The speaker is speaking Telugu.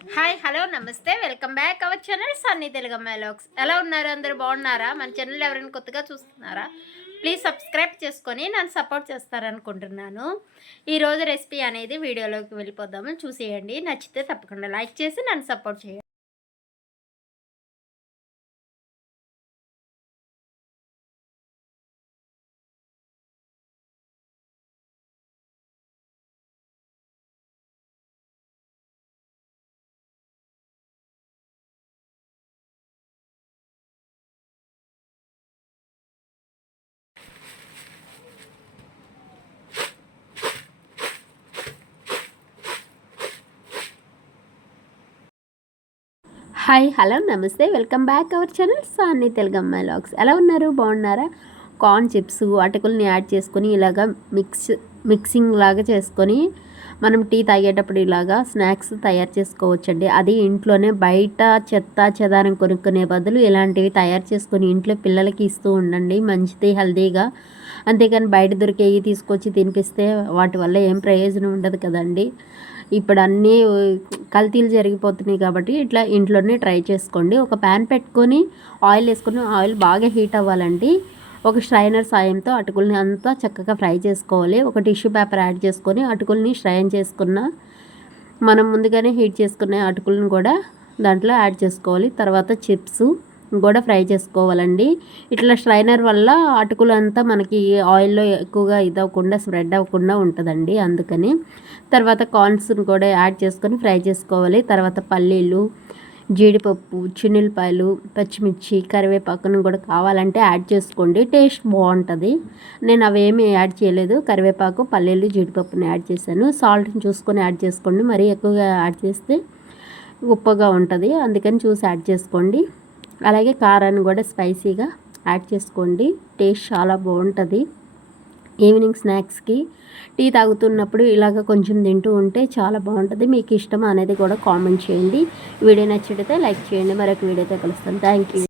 Hi hello namaste welcome back our channel Sunny తెలుగమ్మాయి వ్లాగ్స్. ఎలా ఉన్నారు? అందరూ బాగున్నారా? మన ఛానల్ ఎవరైనా కొత్తగా చూస్తున్నారా? ప్లీజ్ సబ్స్క్రైబ్ చేసుకొని నన్ను సపోర్ట్ చేస్తారనుకుంటున్నాను. ఈరోజు రెసిపీ అనేది వీడియోలోకి వెళ్ళిపోదాము, చూసేయండి. నచ్చితే తప్పకుండా లైక్ చేసి నన్ను సపోర్ట్ చేయండి. Hi hello namaste welcome back our channel Sunny తెలుగమ్మాయి వ్లాగ్స్. ఎలా ఉన్నారు? బాగున్నారా? కార్న్ చిప్స్ అటుకుల్ని యాడ్ చేసుకొని ఇలాగా మిక్సింగ్ లాగా చేసుకొని మనం టీ తాగేటప్పుడు ఇలాగా స్నాక్స్ తయారు చేసుకోవచ్చండి. అది ఇంట్లోనే, బయట చెత్త చెదారం కొనుక్కునే బదులు ఇలాంటివి తయారు చేసుకొని ఇంట్లో పిల్లలకి ఇస్తూ ఉండండి. మంచిది, హెల్తీగా. అంతేకాని బయట దొరికేవి తీసుకొచ్చి తినిపిస్తే వాటి వల్ల ఏం ప్రయోజనం ఉండదు కదండి. ఇప్పుడు అన్నీ కల్తీలు జరిగిపోతున్నాయి కాబట్టి ఇట్లా ఇంట్లోనే ట్రై చేసుకోండి. ఒక ప్యాన్ పెట్టుకొని ఆయిల్ వేసుకొని, ఆయిల్ బాగా హీట్ అవ్వాలండి. ఒక స్ట్రైనర్ సాయంతో అటుకుల్ని అంతా చక్కగా ఫ్రై చేసుకోవాలి. ఒక టిష్యూ పేపర్ యాడ్ చేసుకొని అటుకుల్ని స్ట్రైన్ చేసుకున్న, మనం ముందుగానే హీట్ చేసుకునే అటుకులను కూడా దాంట్లో యాడ్ చేసుకోవాలి. తర్వాత చిప్స్ కూడా ఫ్రై చేసుకోవాలండి. ఇట్లా స్ట్రైనర్ వల్ల అటుకులంతా మనకి ఆయిల్లో ఎక్కువగా ఇదవ్వకుండా, స్ప్రెడ్ అవ్వకుండా ఉంటుందండి. అందుకని తర్వాత కార్న్స్ని కూడా యాడ్ చేసుకొని ఫ్రై చేసుకోవాలి. తర్వాత పల్లీలు, జీడిపప్పు, చిన్నులపాయలు, పచ్చిమిర్చి, కరివేపాకును కూడా కావాలంటే యాడ్ చేసుకోండి, టేస్ట్ బాగుంటుంది. నేను అవేమీ యాడ్ చేయలేదు. కరివేపాకు, పల్లీలు, జీడిపప్పుని యాడ్ చేశాను. సాల్ట్ని చూసుకొని యాడ్ చేసుకోండి. మరీ ఎక్కువగా యాడ్ చేస్తే ఉప్పుగా ఉంటుంది, అందుకని చూసి యాడ్ చేసుకోండి. అలాగే కారాన్ని కూడా స్పైసీగా యాడ్ చేసుకోండి. టేస్ట్ చాలా బాగుంటుంది. ఈవినింగ్ స్నాక్స్కి టీ తాగుతున్నప్పుడు ఇలాగ కొంచెం తింటూ ఉంటే చాలా బాగుంటుంది. మీకు ఇష్టం అనేది కూడా కామెంట్ చేయండి. వీడియో నచ్చితే లైక్ చేయండి. మరొక వీడియోతో కలుస్తాను. Thank you.